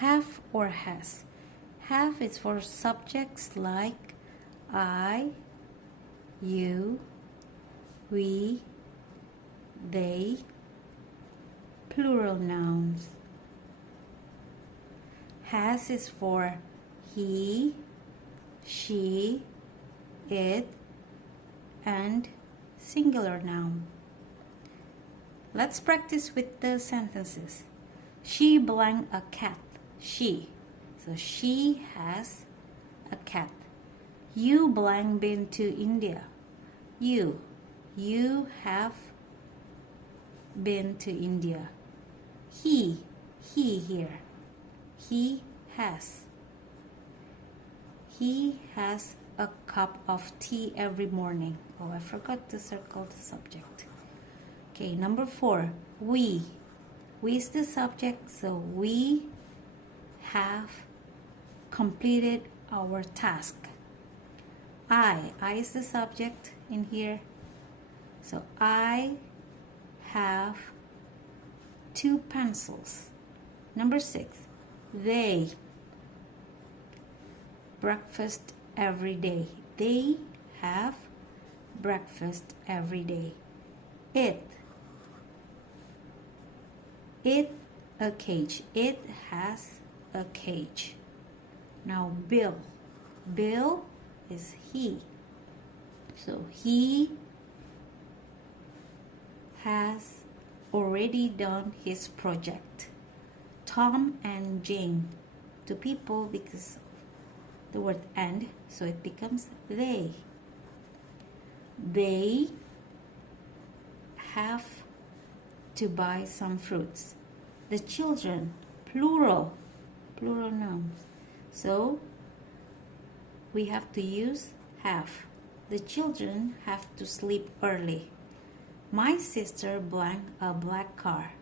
Have or has. Have is for subjects like I, you, we, they, plural nouns. Has is for he, she, it, and singular noun. Let's practice with the sentences. She blank a cat. She. So she has a cat. You blank been to India. You. You have been to India. He here. He has. He has a cup of tea every morning. Oh, I forgot to circle the subject. Okay, number 4. We. We is the subject, so we have completed our task. I is the subject in here. So I have 2 pencils. Number 6. They breakfast every day. They have breakfast every day. It a cage. It has a cage. Now Bill is he. So he has already done his project. Tom and Jane, 2 people because of the word and, so it becomes they. They have to buy some fruits. The children, plural nouns. So we have to use have. The children have to sleep early. My sister blank a black car.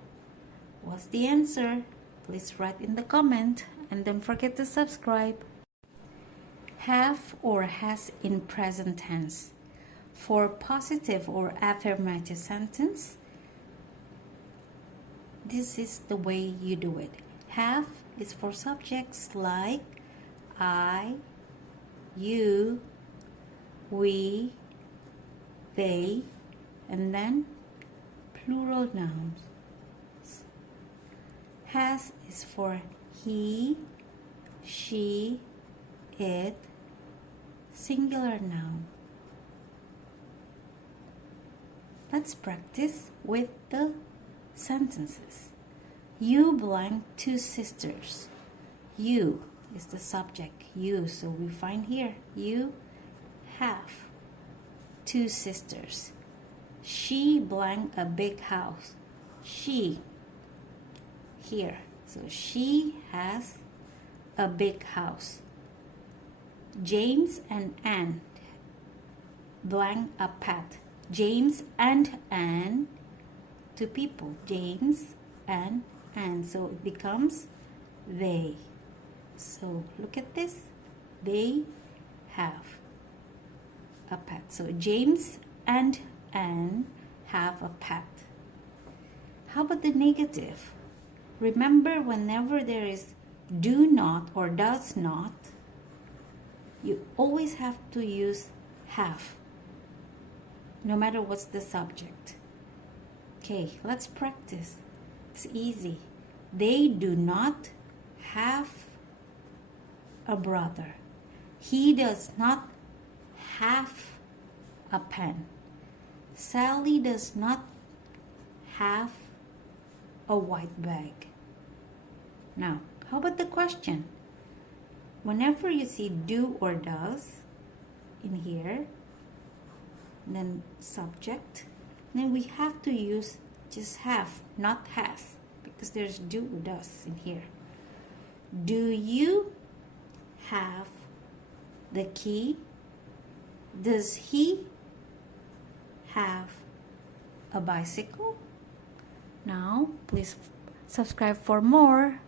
What's the answer? Please write in the comment and don't forget to subscribe. Have or has in present tense. For positive or affirmative sentence, this is the way you do it. Have is for subjects like I, you, we, they, and then plural nouns. Has is for he, she, it, singular noun. Let's practice with the sentences. You blank 2 sisters. You is the subject. You. So we find here. You have 2 sisters. She blank a big house. She. Here. So she has a big house. James and Anne blank a pet. James and Anne, 2 people. James and Anne. So it becomes they. So look at this. They have a pet. So James and Anne have a pet. How about the negative? Remember, whenever there is do not or does not, you always have to use have, no matter what's the subject. Okay, let's practice. It's easy. They do not have a brother. He does not have a pen. Sally does not have a white bag. Now, how about the question? Whenever you see do or does in here, then subject, then we have to use just have, not has, because there's do or does in here. Do you have the key? Does he have a bicycle? Now, please subscribe for more.